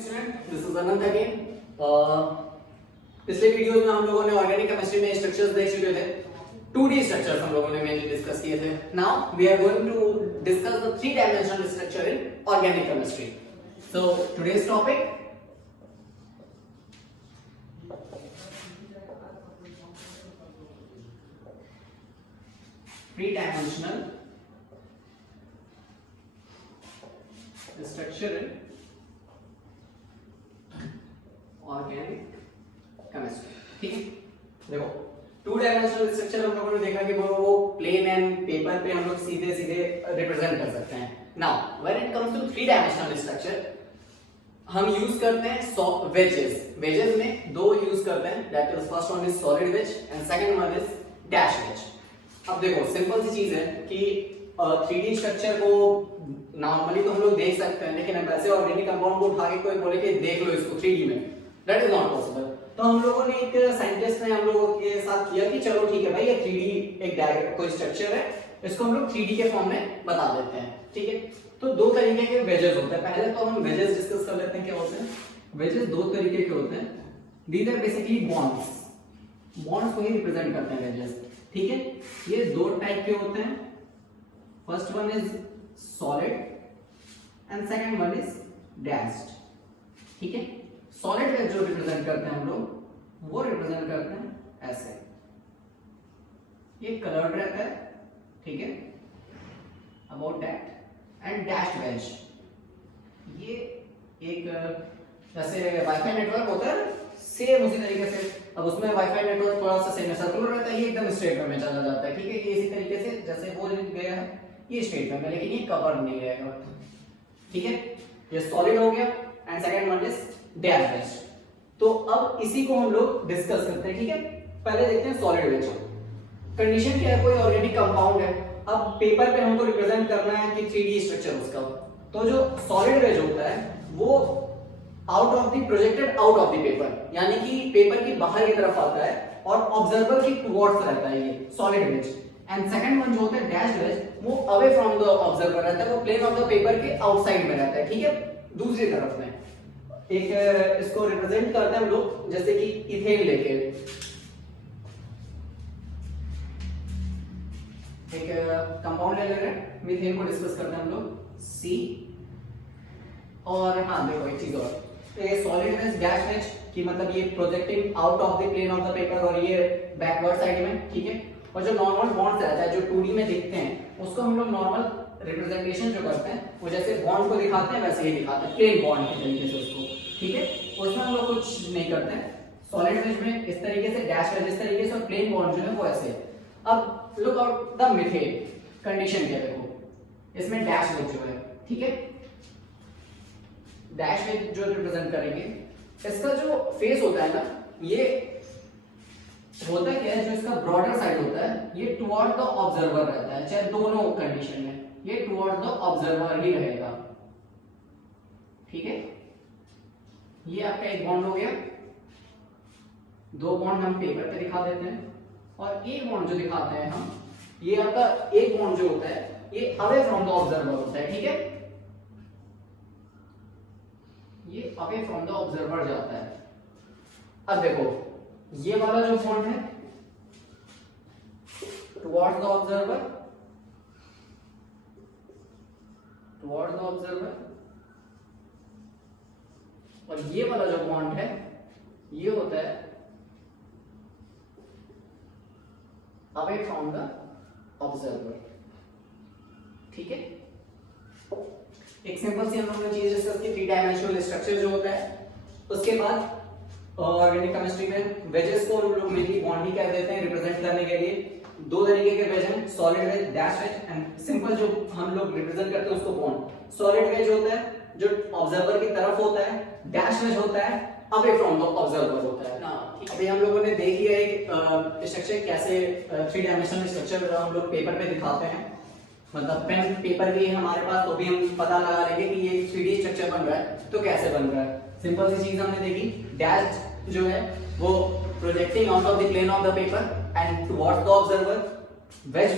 Student, this is Anant again. पिछले video में हम लोगों ने ऑर्गेनिक केमिस्ट्री में स्ट्रक्चर्स देख चुके थे। 2D स्ट्रक्चर्स हम लोगों ने मेनली डिस्कस किए थे। Now we are going to discuss the 3 dimensional structure in organic chemistry. So today's topic three-dimensional structure in organic chemistry. ठीक है, देखो 2 डायमेंशनल स्ट्रक्चर हम लोगों ने देखा कि वो प्लेन एंड पेपर पे हम लोग सीधे सीधे रिप्रेजेंट कर सकते हैं। Now when it comes to 3 dimensional structure हम यूज करते हैं वेजेस। वेजेस में दो यूज करते हैं, that is first one is solid wedge and second one is dash wedge. अब देखो सिंपल सी चीज है कि 3D स्ट्रक्चर को नॉर्मली तो हम लोग देख सकते हैं, लेकिन अब ऐसे ऑर्गेनिक कंपाउंड को उठा के कोई बोले कि देख लो इसको 3D में, दैट इज नॉट पॉसिबल। तो हम लोगों ने एक साइंटिस्ट ने हम लोगों के साथ किया कि चलो ठीक है भाई, ये 3D एक डायरेक्ट कोई स्ट्रक्चर है, इसको हम लोग 3D के फॉर्म में बता देते हैं। ठीक है, तो दो तरीके के वेजेस होते हैं। पहले तो हम वेजेस डिस्कस कर लेते हैं। क्या होते हैं वेजेस? दो तरीके के होते हैं। These are basically bonds, bonds को ही रिप्रेजेंट करते हैं वेजेस। ठीक है, ये दो टाइप के होते हैं। First one is solid and second one is dashed. ठीक है, सॉलिड वेज जो रिप्रेजेंट करते हैं हम लोग, वो रिप्रेजेंट करते हैं ऐसे, ये कलर्ड रहता है। ठीक है, about that. And dashed wedge, ये एक जैसे वाईफाई नेटवर्क होता है सेम उसी तरीके से। अब उसमें वाईफाई नेटवर्क थोड़ा सा सेमी सर्कुलर रहता है, ये एकदम स्ट्रेट वे में चला जाता है। ठीक है, ये इसी तरीके से जैसे वो गया है ये स्ट्रेट वे में, लेकिन ये कवर नहीं रहेगा। ठीक है, ये सॉलिड हो गया and second one is dash wedge. तो अब इसी को हम लोग डिस्कस करते हैं। ठीक है, पहले देखते हैं सॉलिड वेज। कंडीशन क्या है, कोई ऑर्गेनिक कंपाउंड है, अब पेपर पे हमको रिप्रेजेंट करना है कि 3D स्ट्रक्चर उसका। तो जो सॉलिड वेज होता है वो out of the projected out of the paper, यानी कि पेपर की बाहर की तरफ आता है और ऑब्जर्वर की टुवर्ड्स रहता है, ये solid wedge. And second one जो होता है डैश वेज, वो अवे फ्रॉम द ऑब्जर्वर रहता है, वो प्लेन ऑफ द पेपर के आउटसाइड में रहता है। ठीक है, दूसरी तरफ में एक इसको रिप्रेजेंट करते हैं हम लोग, जैसे कि इथेन लेके एक कंपाउंड ले रहे हैं, मीथेन को डिस्कस करते हैं हम लोग, सी। और हाँ देखो एक चीज और, ये सॉलिड वेज डैश वेज की मतलब ये projecting out of the plane of the paper और ये बैकवर्ड साइड में। ठीक है, और जो नॉर्मल बॉन्ड्स रहता है जो 2D में दिखते हैं, उसको हम लोग नॉर्मल रिप्रेजेंटेशन जो करते हैं वो जैसे बॉन्ड को दिखाते हैं वैसे ही दिखाते हैं, प्लेन बॉन्ड के तरीके से उसको। ठीक है, उसमें हम लोग कुछ नहीं करते हैं। सॉलिड वेज में इस तरीके से, डैश वेज इस तरीके से, और प्लेन बॉन्ड जो है वो ऐसे। अब look out the methane condition क्या है, देखो इसमें डैश वेज जो है, ठीक है, डैश वेज जो रिप्रेजेंट करेंगे, इसका जो फेस होता है ना, ये होता क्या है, जो इसका ब्रॉडर साइड होता है ये टुवर्ड द ऑब्जर्वर रहता है, चाहे दोनों कंडीशन में ये टुवर्ड द ऑब्जर्वर ही रहेगा। ठीक है, ये आपका एक बॉन्ड हो गया, दो बॉन्ड हम पेपर पे दिखा देते हैं, और एक बॉन्ड जो दिखाते हैं हम, ये आपका एक बॉन्ड जो होता है ये अवे फ्रॉम द ऑब्जर्वर होता है। ठीक है, ये अवे फ्रॉम द ऑब्जर्वर जाता है। अब देखो ये वाला जो बॉन्ड है towards the observer, towards the observer, और ये वाला जो बॉन्ड है ये होता है अवे फ्रॉम द ऑब्जर्वर। ठीक है, एक सिंपल सी हम लोगों ने चीज डिस्कस की, 3 डायमेंशनल स्ट्रक्चर जो होता है। उसके बाद ऑर्गेनिक केमिस्ट्री में वेजेस को हम लोग मेनली बॉन्ड ही कह देते हैं रिप्रेजेंट करने के लिए। दो तरीके के वेज हैं, solid wedge, dash wedge, and simple जो हम लोग रिप्रेजेंट करते हैं उसको बॉन्ड। सॉलिड वेज होता है जो ऑब्जर्वर की तरफ होता है, डैश वेज होता है अवे फ्रॉम द ऑब्जर्वर होता है ना। अभी हम लोगों ने देख लिया एक स्ट्रक्चर कैसे 3 डायमेंशनल स्ट्रक्चर हम लोग पेपर पे दिखाते हैं, मतलब पेन पेपर भी है हमारे पास, तो भी हम पता लगा लेंगे कि ये 3D स्ट्रक्चर बन रहा है तो कैसे बन रहा है। सिंपल सी चीज हमने देखी, डैश जो है वो projecting out of the plane of the paper and towards the observer. Wedge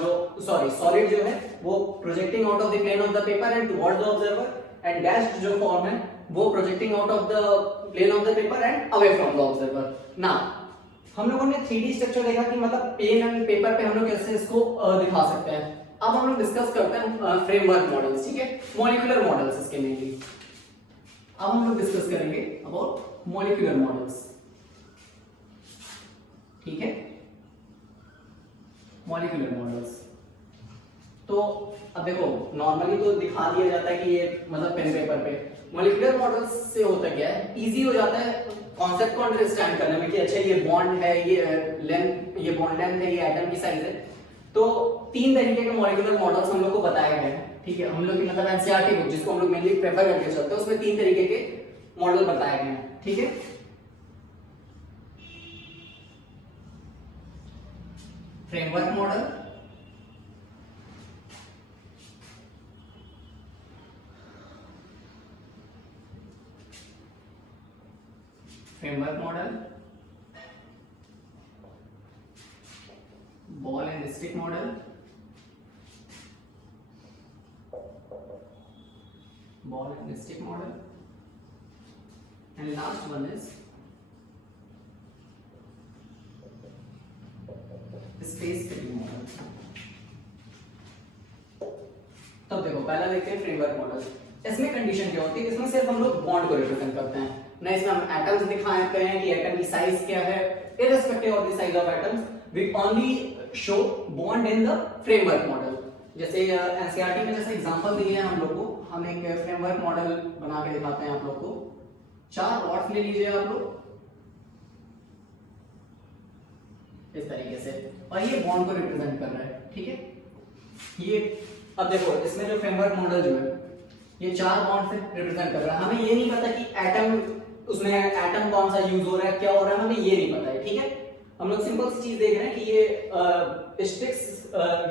जो सॉलिड जो है वो projecting out of the plane of the paper and towards the observer, and dashed जो फॉर्म है वो projecting out of the plane of the paper and away from the observer. Now हम लोगों ने 3D स्ट्रक्चर देखा कि मतलब pen and paper पे हम लोग कैसे इसको दिखा सकते हैं। अब हम लोग डिस्कस करते हैं फ्रेमवर्क मॉडल्स, ठीक है, मॉलिक्यूलर मॉडल्स इसके मेनली। अब हम लोग डिस्कस करेंगे अबाउट मॉलिक्यूलर मॉडल्स, ठीक है, मॉलिक्यूलर मॉडल्स। तो अब देखो नॉर्मली तो दिखा दिया जाता है कि ये मतलब पेन पेपर पे, मॉलिक्यूलर मॉडल्स से होता क्या है, इजी हो जाता है कॉन्सेप्ट को अंडरस्टैंड करने में कि अच्छा ये बॉन्ड है, ये लेंथ, ये बॉन्ड लेंथ है, ये एटम की साइज है। तो 3 तरीके के मॉलिक्यूलर मॉडल्स हम लोग को बताए गए हैं, ठीक है, हम लोग की मतलब एनसीईआरटी बुक जिसको हम लोग मेनली प्रेफर करके चलते हैं उसमें 3 तरीके के मॉडल बताए गए हैं, ठीक है। Framework model, framework model, ball and stick model, ball and stick model, and last one is space fitting model। तब देखो पहला देखते हैं फ्रेमवर्क मॉडल। इसमें कंडीशन क्या होती है, इसमें सिर्फ हम लोग बॉन्ड को रिप्रेजेंट करते हैं, ना इसमें हम एटम्स दिखाते हैं कि एटम की साइज क्या है, irrespective of the size of atoms we only show bond in the framework model. जैसे एनसीईआरटी में जैसे एग्जांपल दिए हैं हम लोग को, हम एक फ्रेमवर्क मॉडल बना के दिखाते हैं आप लोग को। 4 रॉड्स ले लीजिए आप लोग इस तरीके से, और ये बॉन्ड को रिप्रेजेंट कर रहा है, ठीक है। ये अब देखो इसमें जो फ्रेमवर्क मॉडल जो है ये 4 बॉन्ड से रिप्रेजेंट कर रहा है। हमें ये नहीं पता कि एटम, उसमें एटम कौन सा यूज हो रहा है, क्या हो रहा है, हमें ये नहीं पता है, ठीक है। हम लोग सिंपल सी चीज देख रहे हैं कि ये स्टिक्स,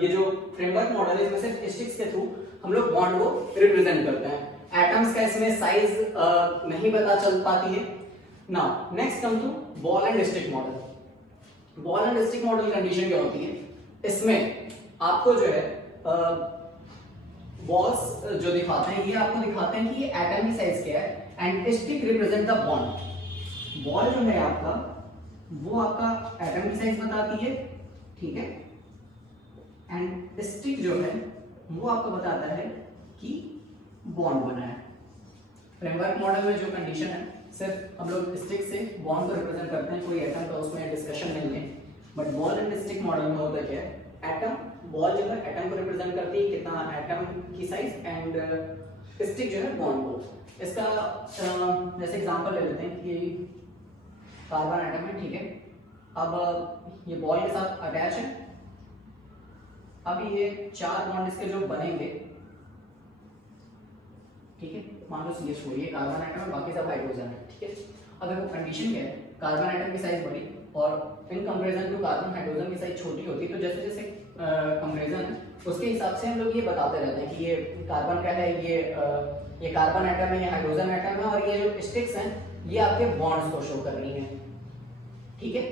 ये जो फ्रेमवर्क मॉडल है इसमें सिर्फ स्टिक्स के थ्रू हम लोग बॉन्ड को रिप्रेजेंट करते हैं। एटम्स का इसमें साइज नहीं पता चल पाती है। Now next come to ball and stick model. Ball and stick model condition क्या होती है, इसमें आपको जो है बॉल्स जो दिखाते हैं ये आपको दिखाते हैं कि ये एटम की साइज क्या है and stick represent the bond. Ball जो है आपका वो आपका एटम की साइज बताती है, ठीक है, एंड स्टिक जो है वो आपको बताता है कि बॉन्ड बना है। फ्रेमवर्क मॉडल में जो कंडीशन है सिर्फ हम लोग स्टिक से बॉन्ड को रिप्रेजेंट करते हैं, कोई एटम का उसमें डिस्कशन नहीं है। But ball and stick model में होता क्या है, एटम, बॉल जो है एटम को रिप्रेजेंट करती है कितना एटम की साइज, एंड स्टिक जो है बॉन्ड को। इसका जैसे एग्जांपल ले लेते हैं कि कार्बन एटम है, ठीक है, अब ये बॉल के साथ अटैच है। अब ये 4 बॉन्ड इसके जो बनेंगे, ठीक है, मान लो CH4 ये कार्बन आइटम है, बाकी सब हाइड्रोजन है, ठीक है। अब देखो कंडीशन क्या है, कार्बन आइटम की साइज बड़ी और in comparison to carbon hydrogen की साइज छोटी होती है, तो जैसे जैसे कंपैरिजन है उसके हिसाब से हम लोग ये बताते रहते हैं कि ये कार्बन का है, ये कार्बन आइटम है, ये हाइड्रोजन आइटम है, और ये जो स्टिक्स हैं ये आपके बॉन्ड्स को शो कर रही हैं, ठीक है।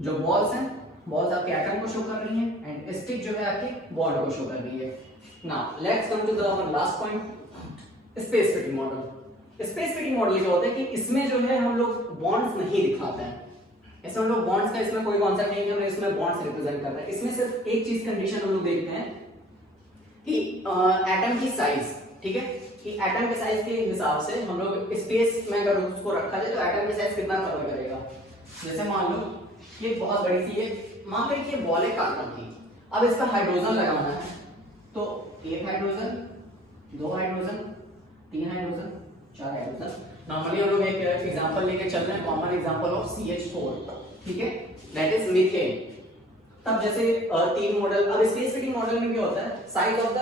जो बॉल्स हैं, बॉल्स आपके एटम को शो कर रही हैं एंड स्टिक जो है आपके बॉन्ड को शो कर रही है। Now let's come to the our last point, space fitting model. Space fitting model क्या होता है कि इसमें जो है हम लोग बॉन्ड्स नहीं दिखाते हैं, इसमें हम लोग बॉन्ड्स का इसमें कोई कॉन्सेप्ट नहीं है, हम इसमें बॉन्ड्स रिप्रेजेंट कर रहे हैं। इसमें सिर्फ एक चीज कंडीशन हम लोग देखते हैं कि एटम की साइज, ठीक है, कि एटम के साइज के हिसाब से हम लोग स्पेस में अगर उसको रखा जाए तो एटम की साइज कितना कवर करेगा। जैसे मान लो ये बहुत बड़ी सी है, मान लो कि ये बॉल है कार्बन की, अब इसका हाइड्रोजन लगाना है तो 1 hydrogen, 2 hydrogen, 3 hydrogen, 4 hydrogen. Normally हम लोग एक एग्जांपल लेके चल रहे हैं, कॉमन एग्जांपल ऑफ CH4, ठीक है, दैट इज मीथेन। तब जैसे 3 मॉडल, अब स्पेस फिटिंग मॉडल में क्या होता है, साइज ऑफ द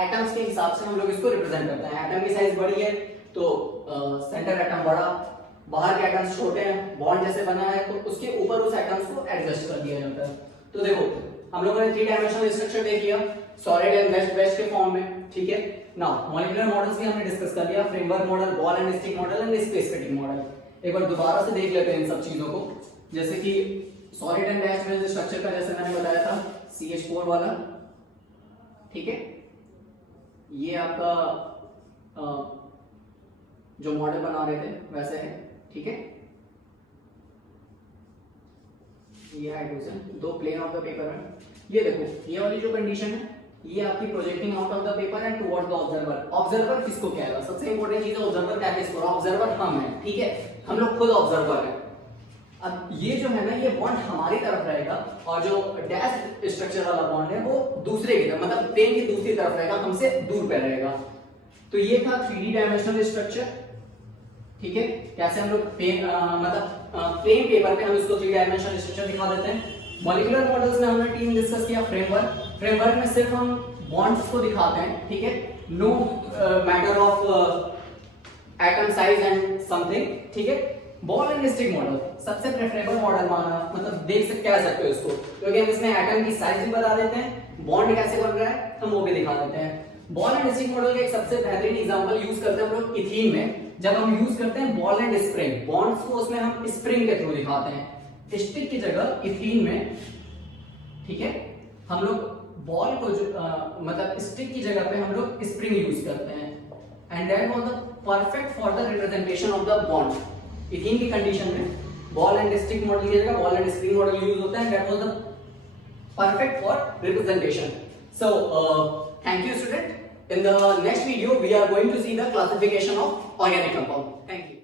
एटम्स के हिसाब से हम लोग इसको रिप्रेजेंट करते हैं। एटम की साइज बड़ी है तो सेंटर एटम बड़ा, बाहर के एटम्स छोटे हैं, बॉन्ड जैसे बना है तो उसके ऊपर उस एटम्स को एडजस्ट कर दिया जाता है। तो देखो हम लोगों ने 3 डायमेंशनल स्ट्रक्चर देख लिया सॉलिड एंड गैस के फॉर्म में, ठीक है। नाउ मॉलिक्यूलर मॉडल्स भी हमने डिस्कस कर लिया, framework model, ball and stick model and space fitting model. एक बार दोबारा से देख लेते हैं इन सब चीजों को, जैसे कि सॉलिड एंड गैस में स्ट्रक्चर का जैसे मैंने बताया था CH4 वाला, ठीक है, ये आपका जो मॉडल बना रहे थे वैसे है, ठीक है। ये हाइड्रोजन, दो प्लेन ऑफ द पेपर है। ये देखो ये वाली जो कंडीशन है, ये आपकी projecting out of the paper and toward the observer. Observer किसको कहेगा, सबसे इंपॉर्टेंट चीज है ऑब्जर्वर क्या है, ऑब्जर्वर हम है, ठीक है, हम लोग खुद ऑब्जर्वर है। अब ये जो है ना, ये बॉन्ड हमारी तरफ रहेगा और जो डैश स्ट्रक्चर वाला बॉन्ड है वो दूसरे की तरफ, मतलब प्लेन की दूसरी तरफ रहेगा, हमसे दूर पे रहेगा। तो ये था 3D डायमेंशनल स्ट्रक्चर, ठीक है। कैसे हम लोग प्लेन पेपर पे हम इसको 3D डायमेंशनल स्ट्रक्चर दिखा देते हैं। मॉलिक्यूलर मॉडल्स में हमने टीम डिस्कस किया फ्रेमवर्क में सिर्फ हम बॉन्ड्स को दिखाते हैं, ठीक है, no matter of atom size and something, ठीक है। बॉल एंड स्टिक मॉडल सबसे प्रेफरेबल मॉडल माना, मतलब देख सकते कह सकते हो इसको, क्योंकि हम इसमें एटम की साइज भी बता देते हैं, बॉन्ड कैसे बन रहा है हम वो भी दिखा देते हैं। बॉल एंड स्टिक मॉडल का एक सबसे बेहतरीन एग्जांपल यूज करते हैं हम लोग इथीन में, जब हम यूज करते हैं बॉल एंड स्प्रिंग, बॉन्ड्स को उसमें हम स्प्रिंग के थ्रू दिखाते हैं, स्टिक की जगह इथीन में, ठीक है, हम लोग बॉल को मतलब स्टिक की जगह पे हम लोग स्प्रिंग यूज करते हैं, and that was the perfect for the representation of the bond. Ethene की कंडीशन में बॉल एंड स्टिक मॉडल की जगह ball and spring model use होता है, that was the perfect for representation. So thank you student, in the next video we are going to see the classification of organic compound. Thank you.